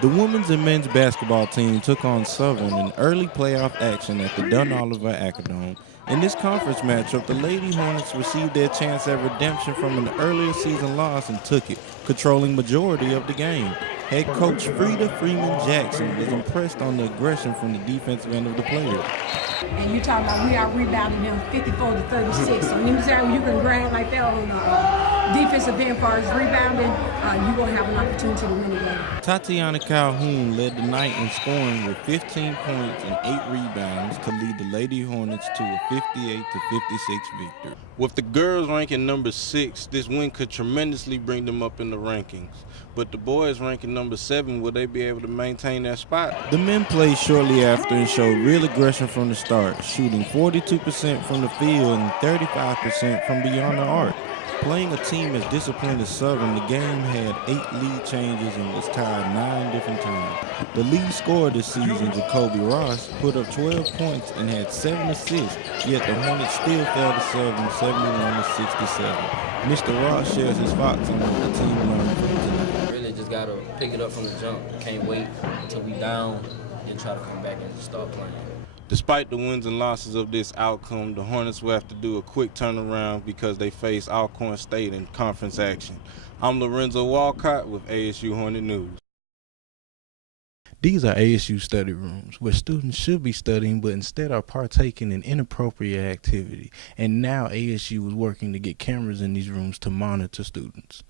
The women's and men's basketball team took on Southern in early playoff action at the Dunn-Oliver Acadome. In this conference matchup, the Lady Hornets received their chance at redemption from an earlier season loss and took it, controlling majority of the game. Head coach Frida Freeman Jackson was impressed on the aggression from the defensive end of the players. And you talking about we are rebounding them 54 to 36. So anytime you can grind like that on the defensive end as far as rebounding, you're going to have an opportunity to win the game. Tatiana Calhoun led the night in scoring with 15 points and 8 rebounds to lead the Lady Hornets to a 58 to 56 victory. With the girls ranking number 6, this win could tremendously bring them up in the rankings. But the boys ranking number 7, will they be able to maintain that spot? The men played shortly after and showed real aggression from the start, shooting 42% from the field and 35% from beyond the arc. Playing a team as disciplined as Southern, the game had 8 lead changes and was tied 9 different times. The lead scorer this season, Jacoby Ross, put up 12 points and had 7 assists, yet the Hornets still fell to Southern 71 to 67. Mr. Ross shares his thoughts on what the team learned from tonight. Really just got to pick it up from the jump. Can't wait until we down and try to come back and just start playing. Despite the wins and losses of this outcome, the Hornets will have to do a quick turnaround because they face Alcorn State in conference action. I'm Lorenzo Walcott with ASU Hornet News. These are ASU study rooms where students should be studying but instead are partaking in inappropriate activity. And now ASU is working to get cameras in these rooms to monitor students.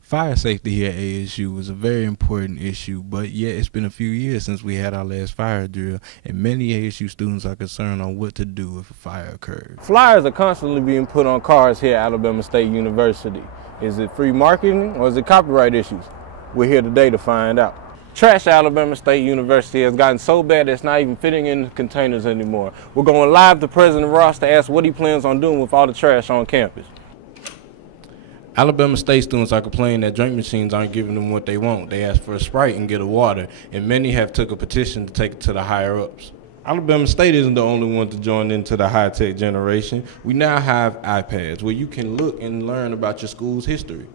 Fire safety here at ASU is a very important issue, but yet it's been a few years since we had our last fire drill, and many ASU students are concerned on what to do if a fire occurs. Flyers are constantly being put on cars here at Alabama State University. Is it free marketing or is it copyright issues? We're here today to find out. Trash at Alabama State University has gotten so bad it's not even fitting in the containers anymore. We're going live to President Ross to ask what he plans on doing with all the trash on campus. Alabama State students are complaining that drink machines aren't giving them what they want. They ask for a Sprite and get a water, and many have took a petition to take it to the higher-ups. Alabama State isn't the only one to join into the high-tech generation. We now have iPads where you can look and learn about your school's history.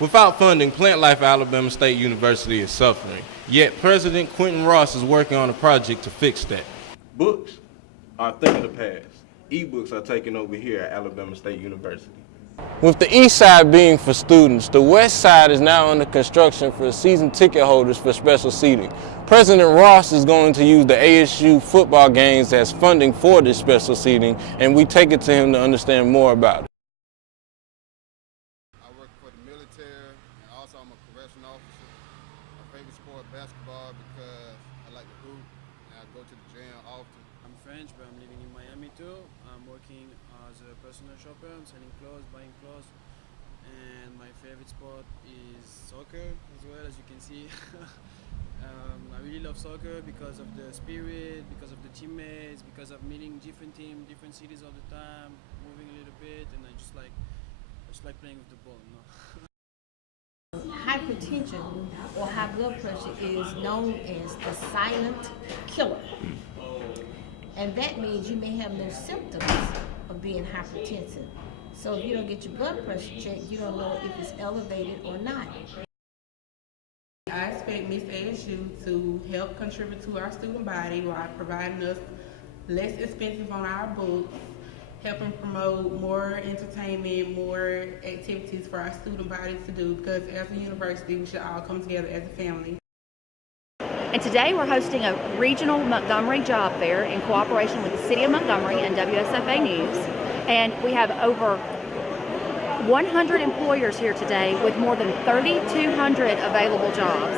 Without funding, plant life at Alabama State University is suffering. Yet President Quentin Ross is working on a project to fix that. Books are a thing of the past. E-books are taking over here at Alabama State University. With the east side being for students, the west side is now under construction for season ticket holders for special seating. President Ross is going to use the ASU football games as funding for this special seating, and we take it to him to understand more about it. I work for the military, and also I'm a correctional officer. My favorite sport is basketball because I like to hoop, and I go to the gym often. I'm French, but I'm living in Miami too. I'm working as a personal shopper. I'm selling clothes, buying clothes, and my favorite sport is soccer as well, as you can see. I really love soccer because of the spirit, because of the teammates, because of meeting different teams, different cities all the time, moving a little bit, and I just like playing with the ball. Hypertension or high blood pressure is known as the silent killer. And that means you may have no symptoms of being hypertensive. So if you don't get your blood pressure checked, you don't know if it's elevated or not. I expect Miss ASU to help contribute to our student body while providing us less expensive on our books, helping promote more entertainment, more activities for our student body to do, because as a university, we should all come together as a family. And today we're hosting a regional Montgomery job fair in cooperation with the City of Montgomery and WSFA News. And we have over 100 employers here today with more than 3,200 available jobs.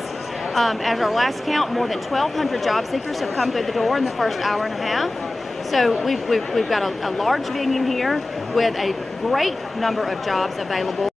At our last count, more than 1,200 job seekers have come through the door in the first hour and a half. So we've got a large venue here with a great number of jobs available.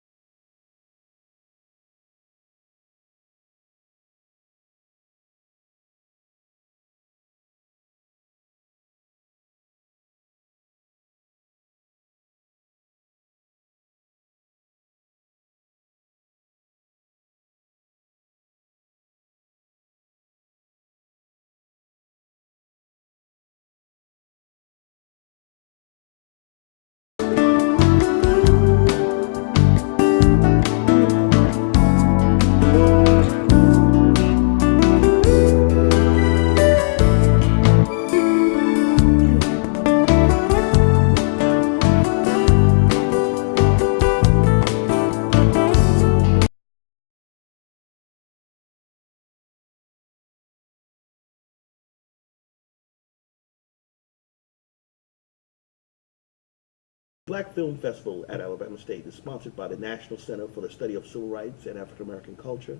Black Film Festival at Alabama State is sponsored by the National Center for the Study of Civil Rights and African American Culture.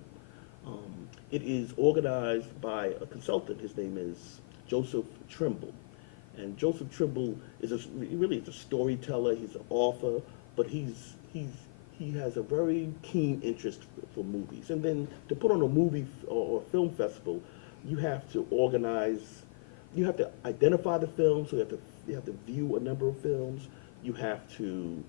It is organized by a consultant. His name is Joseph Trimble. And Joseph Trimble is really a storyteller, he's an author, but he has a very keen interest for movies. And then to put on a movie or film festival, you have to organize, you have to identify the films, so you have to view a number of films, you have to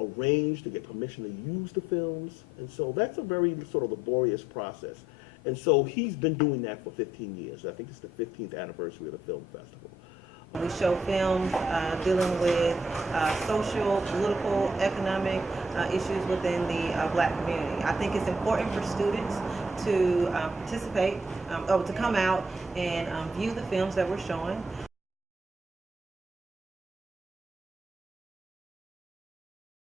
arrange to get permission to use the films, and so that's a very sort of laborious process. And so he's been doing that for 15 years. I think it's the 15th anniversary of the film festival. We show films dealing with social, political, economic issues within the Black community. I think it's important for students to participate or to come out and view the films that we're showing.